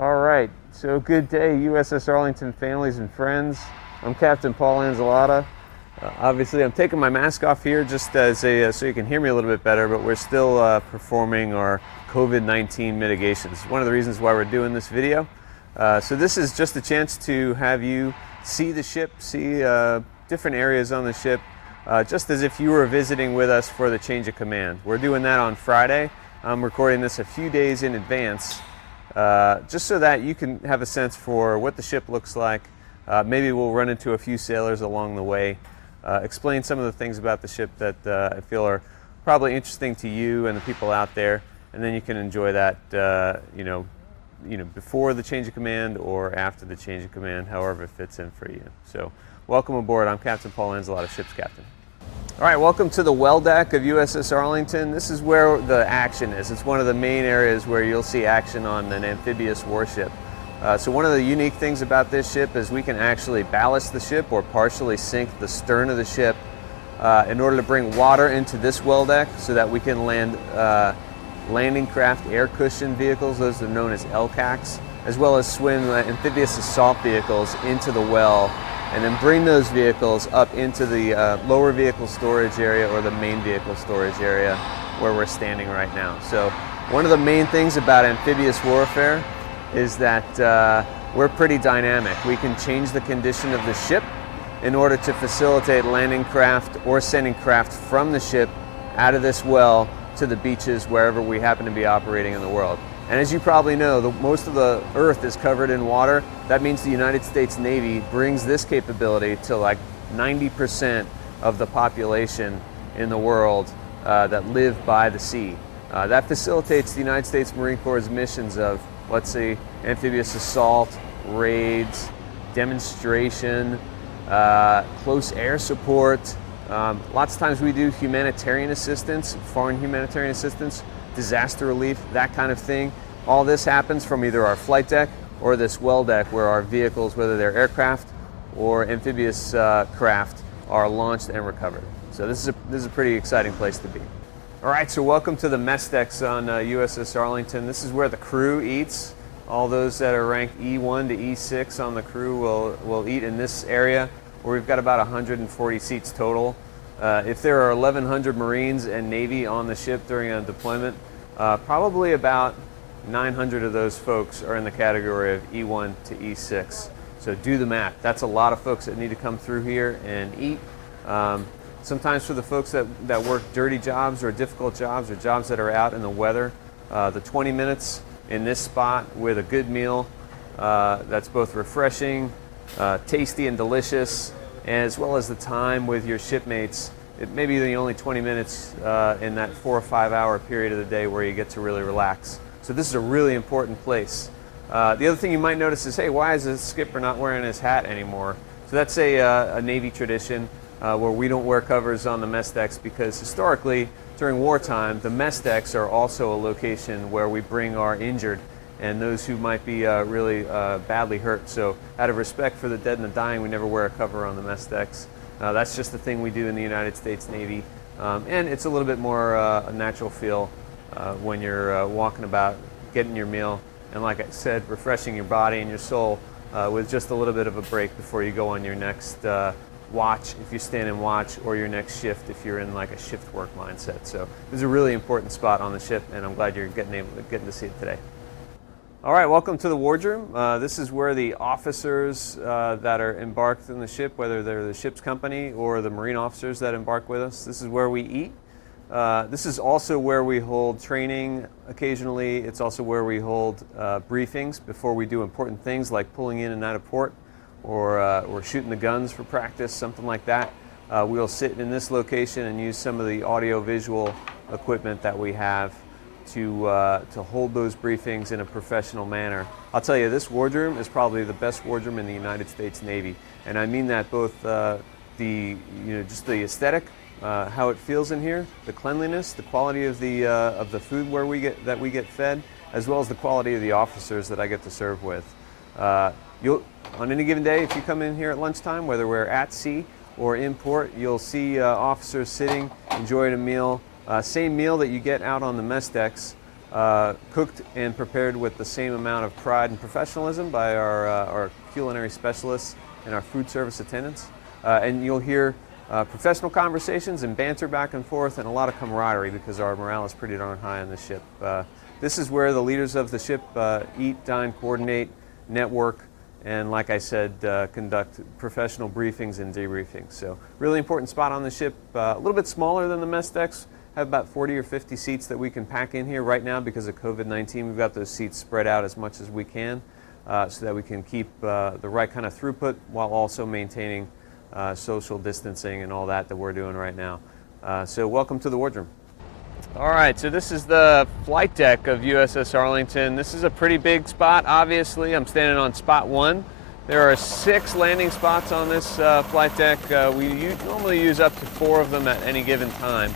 All right, so good day, USS Arlington families and friends. I'm Captain Paul Anzalata. Obviously, I'm taking my mask off here just as so you can hear me a little bit better, but we're still performing our COVID-19 mitigations. One of the reasons why we're doing this video. So this is just a chance to have you see the ship, see different areas on the ship, just as if you were visiting with us for the change of command. We're doing that on Friday. I'm recording this a few days in advance. Just so that you can have a sense for what the ship looks like. Maybe we'll run into a few sailors along the way, explain some of the things about the ship that I feel are probably interesting to you and the people out there, and then you can enjoy that before the change of command or after the change of command, however it fits in for you. So welcome aboard. I'm Captain Paul Anzalata, ship's captain. All right, welcome to the well deck of USS Arlington. This is where the action is. It's one of the main areas where you'll see action on an amphibious warship. So one of the unique things about this ship is we can actually ballast the ship or partially sink the stern of the ship in order to bring water into this well deck so that we can land landing craft air cushion vehicles, those are known as LCACs, as well as swim amphibious assault vehicles into the well, and then bring those vehicles up into the lower vehicle storage area or the main vehicle storage area where we're standing right now. So one of the main things about amphibious warfare is that we're pretty dynamic. We can change the condition of the ship in order to facilitate landing craft or sending craft from the ship out of this well to the beaches wherever we happen to be operating in the world. And as you probably know, most of the Earth is covered in water. That means the United States Navy brings this capability to like 90% of the population in the world that live by the sea. That facilitates the United States Marine Corps' missions of, let's see, amphibious assault, raids, demonstration, close air support. Lots of times we do humanitarian assistance, foreign humanitarian assistance, disaster relief, that kind of thing. All this happens from either our flight deck or this well deck where our vehicles, whether they're aircraft or amphibious craft, are launched and recovered. So this is a pretty exciting place to be. All right, so welcome to the mess decks on USS Arlington. This is where the crew eats. All those that are ranked E1 to E6 on the crew will eat in this area, where we've got about 140 seats total. If there are 1,100 Marines and Navy on the ship during a deployment, probably about 900 of those folks are in the category of E1 to E6. So do the math. That's a lot of folks that need to come through here and eat. Sometimes for the folks that work dirty jobs or difficult jobs or jobs that are out in the weather, the 20 minutes in this spot with a good meal that's both refreshing, tasty and delicious, as well as the time with your shipmates. It may be the only 20 minutes in that 4 or 5 hour period of the day where you get to really relax. So this is a really important place. The other thing you might notice is, hey, why is the skipper not wearing his hat anymore? So that's a Navy tradition where we don't wear covers on the mess decks because historically, during wartime, the mess decks are also a location where we bring our injured and those who might be really badly hurt. So out of respect for the dead and the dying, we never wear a cover on the mess decks. That's just the thing we do in the United States Navy. And it's a little bit more a natural feel when you're walking about, getting your meal, and like I said, refreshing your body and your soul with just a little bit of a break before you go on your next watch, if you stand and watch, or your next shift if you're in like a shift work mindset. So this is a really important spot on the ship, and I'm glad you're getting to see it today. All right, welcome to the wardroom. This is where the officers that are embarked in the ship, whether they're the ship's company or the Marine officers that embark with us, this is where we eat. This is also where we hold training occasionally. It's also where we hold briefings before we do important things like pulling in and out of port or shooting the guns for practice, something like that. We'll sit in this location and use some of the audio-visual equipment that we have to hold those briefings in a professional manner. I'll tell you, this wardroom is probably the best wardroom in the United States Navy, and I mean that both just the aesthetic, how it feels in here, the cleanliness, the quality of the food where we get fed, as well as the quality of the officers that I get to serve with. On any given day, if you come in here at lunchtime, whether we're at sea or in port, you'll see officers sitting, enjoying a meal. Same meal that you get out on the mess decks, cooked and prepared with the same amount of pride and professionalism by our culinary specialists and our food service attendants. And you'll hear professional conversations and banter back and forth, and a lot of camaraderie, because our morale is pretty darn high on the ship. This is where the leaders of the ship eat, dine, coordinate, network, and like I said, conduct professional briefings and debriefings. So really important spot on the ship. A little bit smaller than the mess decks. Have about 40 or 50 seats that we can pack in here right now because of COVID-19. We've got those seats spread out as much as we can so that we can keep the right kind of throughput while also maintaining social distancing and all that we're doing right now. So welcome to the wardroom. All right, so this is the flight deck of USS Arlington. This is a pretty big spot, obviously. I'm standing on spot 1. There are 6 landing spots on this flight deck. We normally use up to 4 of them at any given time.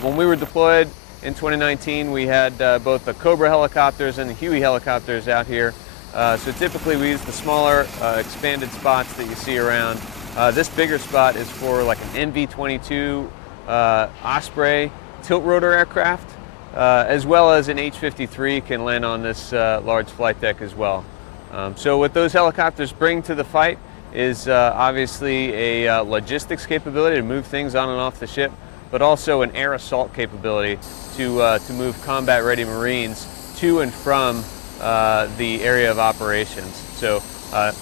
When we were deployed in 2019, we had both the Cobra helicopters and the Huey helicopters out here. So typically we use the smaller expanded spots that you see around. This bigger spot is for like an MV-22 Osprey tilt rotor aircraft, as well as an H-53 can land on this large flight deck as well. So what those helicopters bring to the fight is obviously a logistics capability to move things on and off the ship, but also an air assault capability to move combat-ready Marines to and from the area of operations. So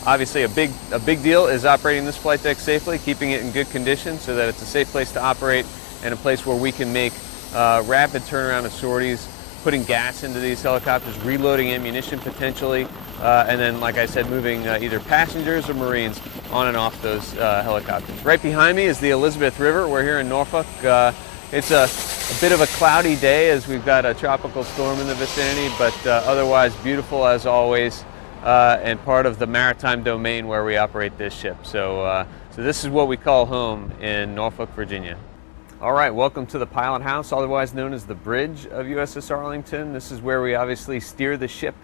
obviously a big deal is operating this flight deck safely, keeping it in good condition so that it's a safe place to operate and a place where we can make rapid turnaround of sorties, putting gas into these helicopters, reloading ammunition potentially, and then, like I said, moving either passengers or Marines on and off those helicopters. Right behind me is the Elizabeth River. We're here in Norfolk. It's a bit of a cloudy day as we've got a tropical storm in the vicinity, but otherwise beautiful as always, and part of the maritime domain where we operate this ship. So this is what we call home in Norfolk, Virginia. All right, welcome to the pilot house, otherwise known as the bridge of USS Arlington. This is where we obviously steer the ship,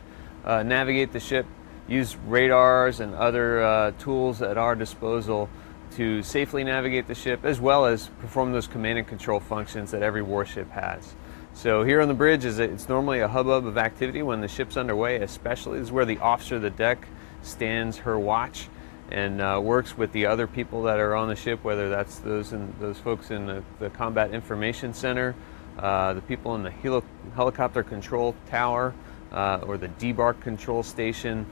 navigate the ship, use radars and other tools at our disposal to safely navigate the ship, as well as perform those command and control functions that every warship has. So here on the bridge, it's normally a hubbub of activity when the ship's underway, especially. This is where the officer of the deck stands her watch and works with the other people that are on the ship, whether that's those folks in the Combat Information Center, the people in the helicopter control tower, or the debark control station,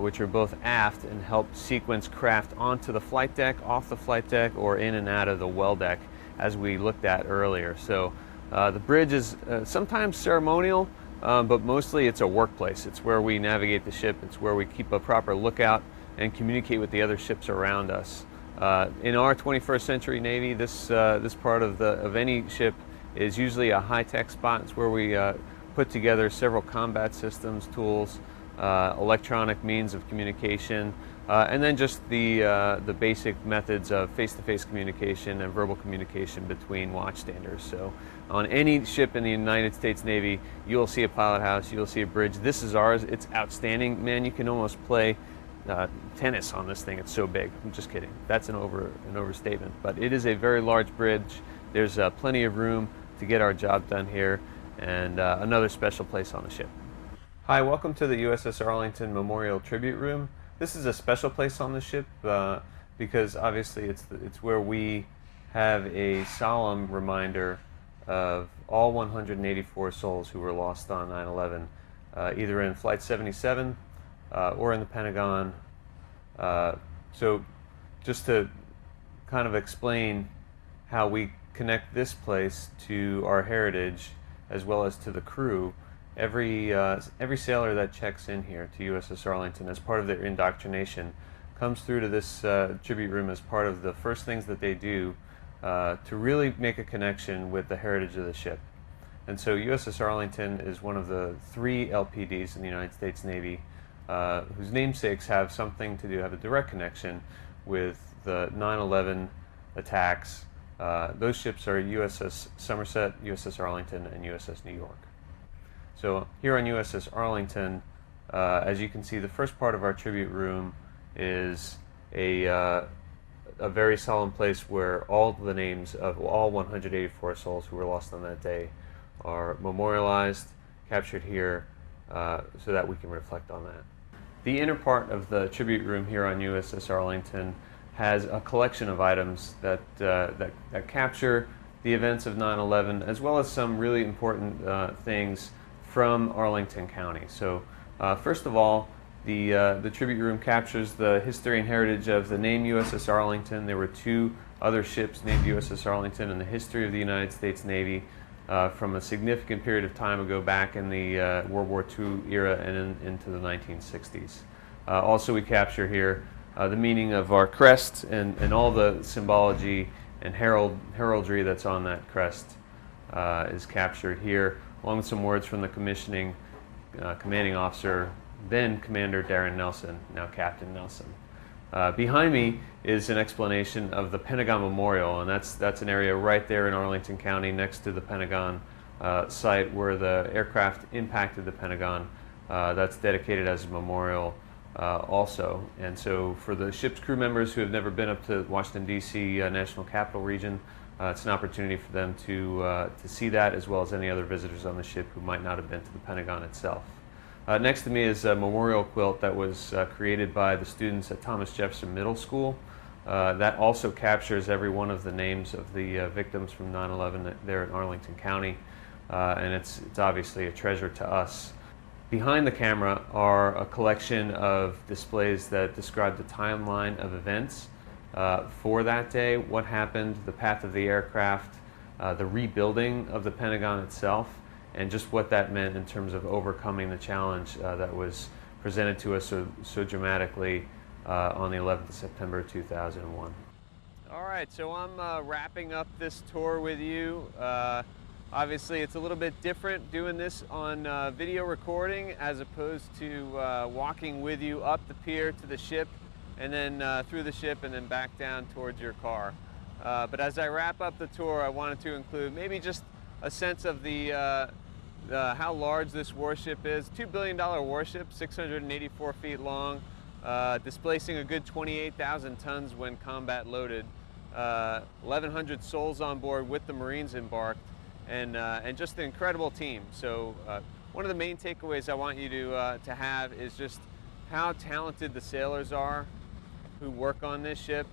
which are both aft and help sequence craft onto the flight deck, off the flight deck, or in and out of the well deck, as we looked at earlier. So the bridge is sometimes ceremonial, but mostly it's a workplace. It's where we navigate the ship. It's where we keep a proper lookout and communicate with the other ships around us. In our 21st century Navy, this part of any ship is usually a high-tech spot. It's where we put together several combat systems, tools, electronic means of communication, and then just the basic methods of face-to-face communication and verbal communication between watchstanders. So on any ship in the United States Navy, you'll see a pilot house, you'll see a bridge. This is ours. It's outstanding. Man, you can almost play tennis on this thing. It's so big. I'm just kidding. That's an overstatement. But it is a very large bridge. There's plenty of room to get our job done here, and another special place on the ship. Hi, welcome to the USS Arlington Memorial Tribute Room. This is a special place on the ship because obviously it's where we have a solemn reminder of all 184 souls who were lost on 9/11, either in Flight 77 or in the Pentagon. So just to kind of explain how we connect this place to our heritage as well as to the crew, every sailor that checks in here to USS Arlington as part of their indoctrination comes through to this tribute room as part of the first things that they do to really make a connection with the heritage of the ship. And so USS Arlington is one of the 3 LPDs in the United States Navy whose namesakes have something to do, have a direct connection with the 9/11 attacks. Those ships are USS Somerset, USS Arlington, and USS New York. So here on USS Arlington, as you can see, the first part of our tribute room is a very solemn place where all the names of all 184 souls who were lost on that day are memorialized captured here so that we can reflect on that. The inner part of the tribute room here on USS Arlington has a collection of items that capture the events of 9/11, as well as some really important things from Arlington County. So first of all, the tribute room captures the history and heritage of the name USS Arlington. There were two other ships named USS Arlington in the history of the United States Navy from a significant period of time ago, back in the World War II era and into the 1960s. Also, we capture here the meaning of our crest and all the symbology and heraldry that's on that crest is captured here, along with some words from the commissioning commanding officer, then Commander Darren Nelson, now Captain Nelson. Behind me is an explanation of the Pentagon Memorial, and that's an area right there in Arlington County next to the Pentagon site where the aircraft impacted the Pentagon. That's dedicated as a memorial also. And so for the ship's crew members who have never been up to Washington, D.C. National Capital Region, it's an opportunity for them to see that, as well as any other visitors on the ship who might not have been to the Pentagon itself. Next to me is a memorial quilt that was created by the students at Thomas Jefferson Middle School. That also captures every one of the names of the victims from 9/11 there in Arlington County, and it's obviously a treasure to us. Behind the camera are a collection of displays that describe the timeline of events for that day, what happened, the path of the aircraft, the rebuilding of the Pentagon itself, and just what that meant in terms of overcoming the challenge that was presented to us so dramatically on the 11th of September 2001. All right, so I'm wrapping up this tour with you. Obviously, it's a little bit different doing this on video recording as opposed to walking with you up the pier to the ship, and then through the ship and then back down towards your car. But as I wrap up the tour, I wanted to include maybe just a sense of how large this warship is. $2 billion warship, 684 feet long, displacing a good 28,000 tons when combat loaded. 1,100 souls on board with the Marines embarked, and just an incredible team. So one of the main takeaways I want you to have is just how talented the sailors are who work on this ship,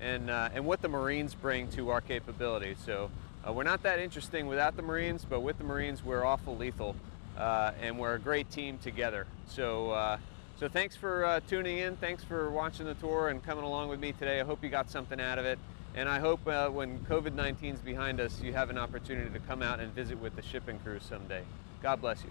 and what the Marines bring to our capability. So we're not that interesting without the Marines, but with the Marines we're awful lethal, and we're a great team together. So so thanks for tuning in, thanks for watching the tour and coming along with me today. I hope you got something out of it. And I hope when COVID-19 is behind us, you have an opportunity to come out and visit with the shipping crew someday. God bless you.